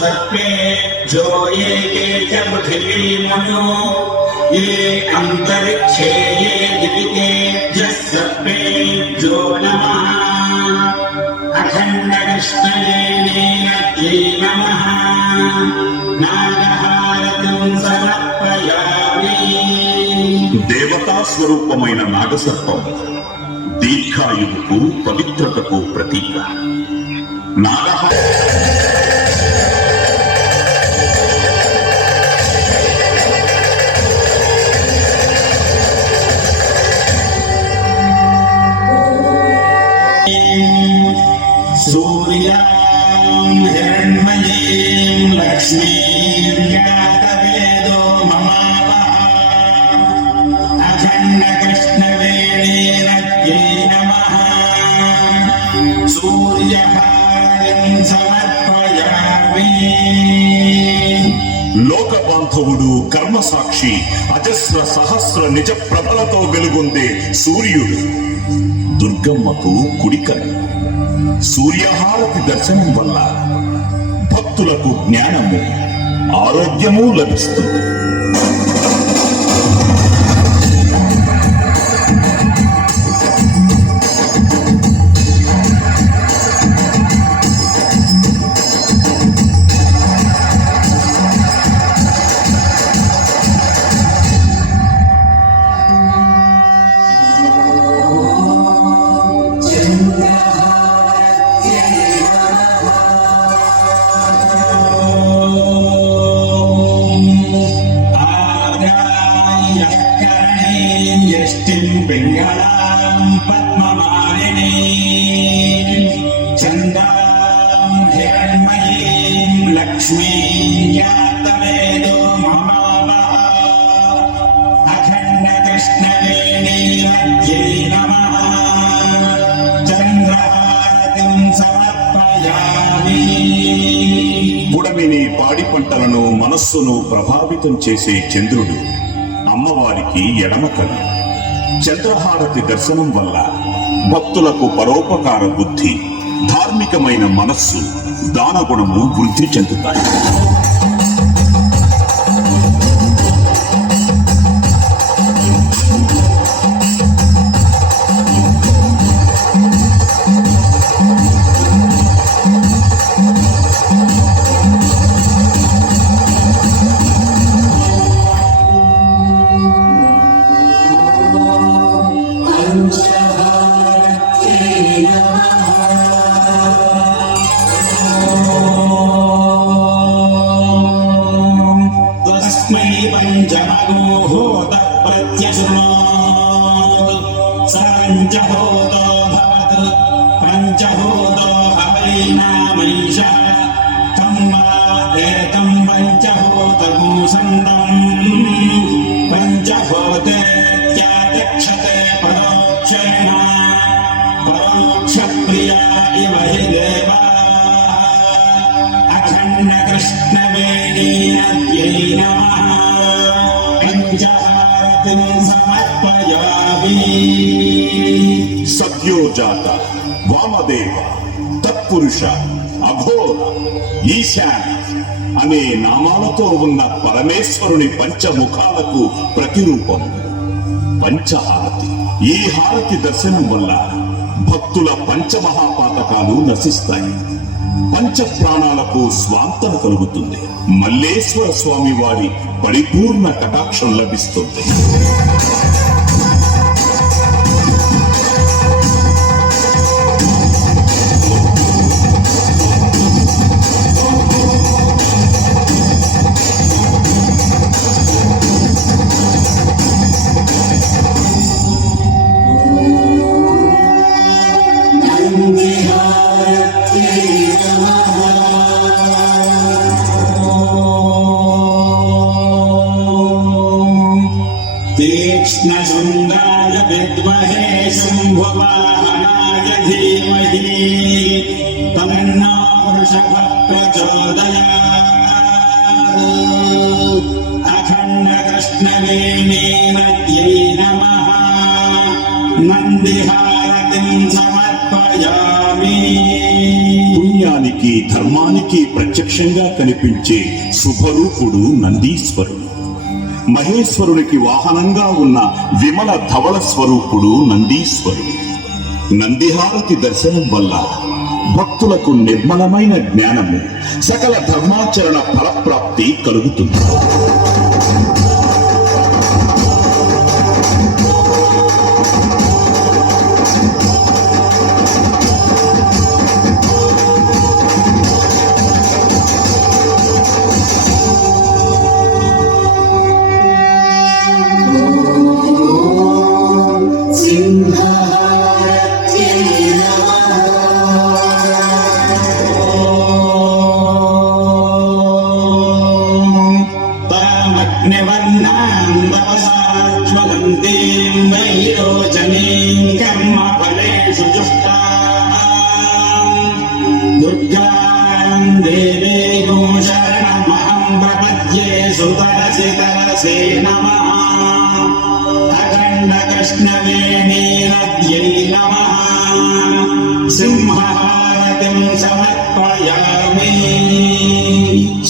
सर्पे जो ये के च पृथिवी मनो ये अंतरिक्षे ये दिविते जः सर्पे जो नमः अखंड कृष्णये नमः नागहारतिं समर्पयामि। దేవతా స్వరూపమైన నాగసర్పం దీర్ఘాయువుకు పవిత్రతకు ప్రతీక. सूर्यां हिरण्मयीं लक्ष्मीं ज्ञातवेदो ममावः अखण्डकृष्णवेणीरत्यै नमः सूर्यहारतिं समर्पयामि। లోక బాంధవుడు కర్మసాక్షి అజస్ర సహస్ర నిజ ప్రభలతో వెలుగొందే సూర్యుడు దుర్గమ్మకు కుడికన్ను. సూర్యహారతి దర్శనం వల్ల భక్తులకు జ్ఞానము ఆరోగ్యము లభిస్తుంది. पिंगलां पद्ममालिनीं चंदां हिरण्मयीं लक्ष्मीं ज्ञातवेदो ममावः अखण्डकृष्णवेणीरत्यै नमः चंद्रहारतिं समर्पयामि। పుడమిని పాడి పంటలను మనస్సును ప్రభావితం చేసే చంద్రుడు అమ్మవారికి ఎడమ కన్ను. చంద్రహారతి దర్శనం వల్ల భక్తులకు పరోపకార బుద్ధి, ధార్మికమైన మనస్సు, దానగుణము వృద్ధి చెందుతాయి. तस्मै पंचमगोहोत प्रत्यशृणोत् सरञ्जहोतो भवतु पंचहोतो हवैनामैषः तं वा एतं पंचहोतगुसन्दं पंचहोतेत्याचक्षते परोक्षेण परोक्षप्रिया इव हि देवा अखण्डकृष्णवेणीरत्यै नमः पञ्चहारतिं समर्पयामि। సద్యోజాత, వామదేవ, తత్పురుష, అఘోర, ఈశాన అనే నామాలతో ఉన్న పరమేశ్వరుని పంచముఖాలకు ప్రతిరూపం పంచహారతి. ఈ హారతి దర్శనం వల్ల భక్తుల పంచమహాపాతకాలు నశిస్తాయి, పంచ ప్రాణాలకు స్వాంతన కలుగుతుంది, మల్లేశ్వర స్వామి వారి పరిపూర్ణ కటాక్షం లభిస్తుంది. तीक्ष्णशृङ्गाय विद्महे शम्भुवाहनाय धीमहि तन्नो वृषभः प्रचोदयात्। अखण्डकृष्णवेणीरत्यै नमः नन्दिहारतिं समर्पयामि। పుణ్యాన్ని సత్యానికి ధర్మానికి ప్రత్యక్షంగా కనిపించే శుభరూపుడు నందీశ్వరుడు. మహేశ్వరునికి వాహనంగా ఉన్న విమల ధవళ స్వరూపుడు నందీశ్వరుడు. నందిహారతి దర్శనం వల్ల భక్తులకు నిర్మలమైన జ్ఞానము, సకల ధర్మాచరణ ఫలప్రాప్తి కలుగుతుంది.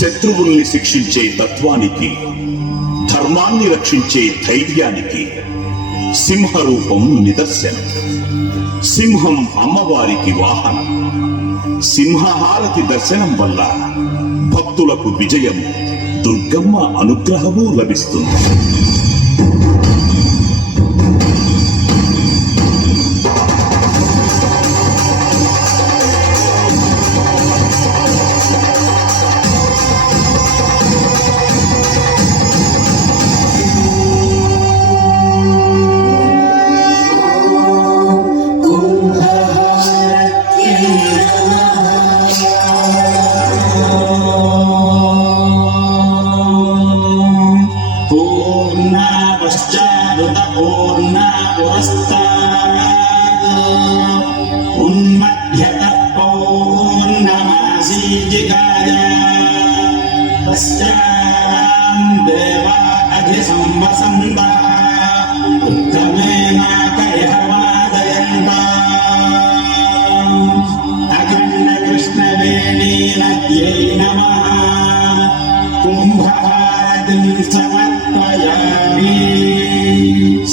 శత్రువుల్ని శిక్షించే తత్వానికి, ధర్మాన్ని రక్షించే ధైర్యానికి సింహరూపం నిదర్శనం. సింహం అమ్మవారికి వాహనం. సింహహారతి దర్శనం వల్ల భక్తులకు విజయం, దుర్గమ్మ అనుగ్రహము లభిస్తుంది.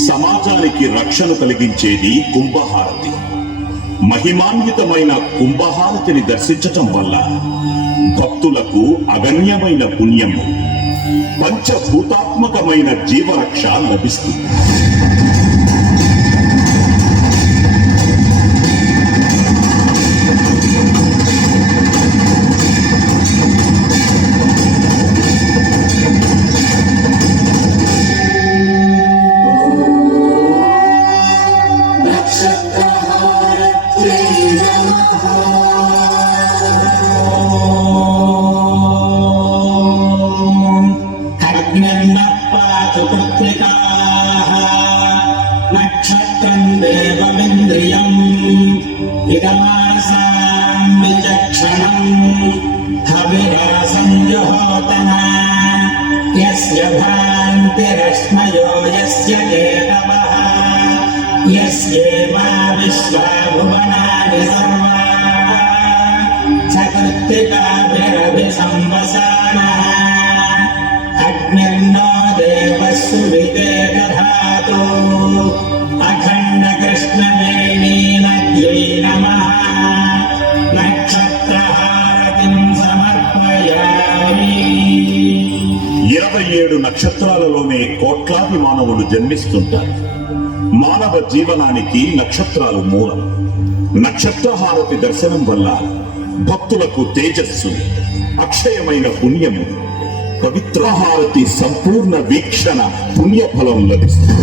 సమాజానికి రక్షణ కలిగించేది కుంభహారతి. మహిమాన్వితమైన కుంభహారతిని దర్శించటం వల్ల భక్తులకు అగణ్యమైన పుణ్యము, పంచభూతాత్మకమైన జీవరక్ష లభిస్తుంది. అఖండ కృష్ణ వేణీ నద్యై నమః. నక్షత్రహారతిం సమర్పయామి. 27 నక్షత్రాలలోనే కోట్లాది మానవులు జన్మిస్తుంటారు. మానవ జీవనానికి నక్షత్రాలు మూలం. నక్షత్రహారతి దర్శనం వల్ల భక్తులకు తేజస్సు, అక్షయమైన పుణ్యము, పవిత్రహారతి సంపూర్ణ వీక్షణ పుణ్యఫలం లభిస్తుంది.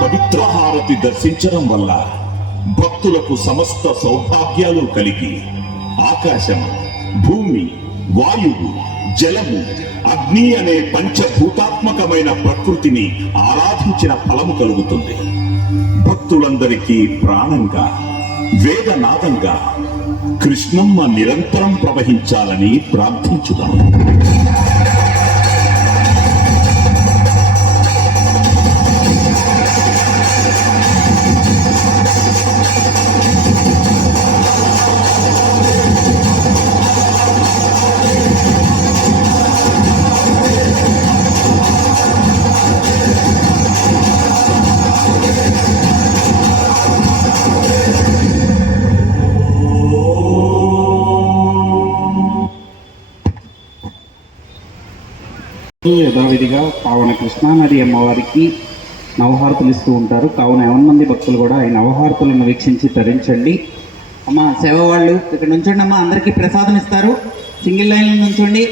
పవిత్రహారతి దర్శించడం వల్ల భక్తులకు సమస్త సౌభాగ్యాలు కలిగి ఆకాశం, భూమి, వాయువు, జలము, అగ్ని అనే పంచభూతాత్మకమైన ప్రకృతిని ఆరాధించిన ఫలము కలుగుతుంది. భక్తులందరికీ ప్రాణంగా, వేదనాదంగా కృష్ణమ్మ నిరంతరం ప్రవహించాలని ప్రార్థించుదాం. యథావిధిగా కావున కృష్ణానది అమ్మవారికి నవహారతులు ఇస్తూ ఉంటారు. కావున 50 మంది భక్తులు కూడా ఈ నవహారతులను వీక్షించి ధరించండి. అమ్మ సేవ వాళ్ళు ఇక్కడ నుంచోండి అమ్మ, అందరికీ ప్రసాదం ఇస్తారు. Single line నుంచోండి.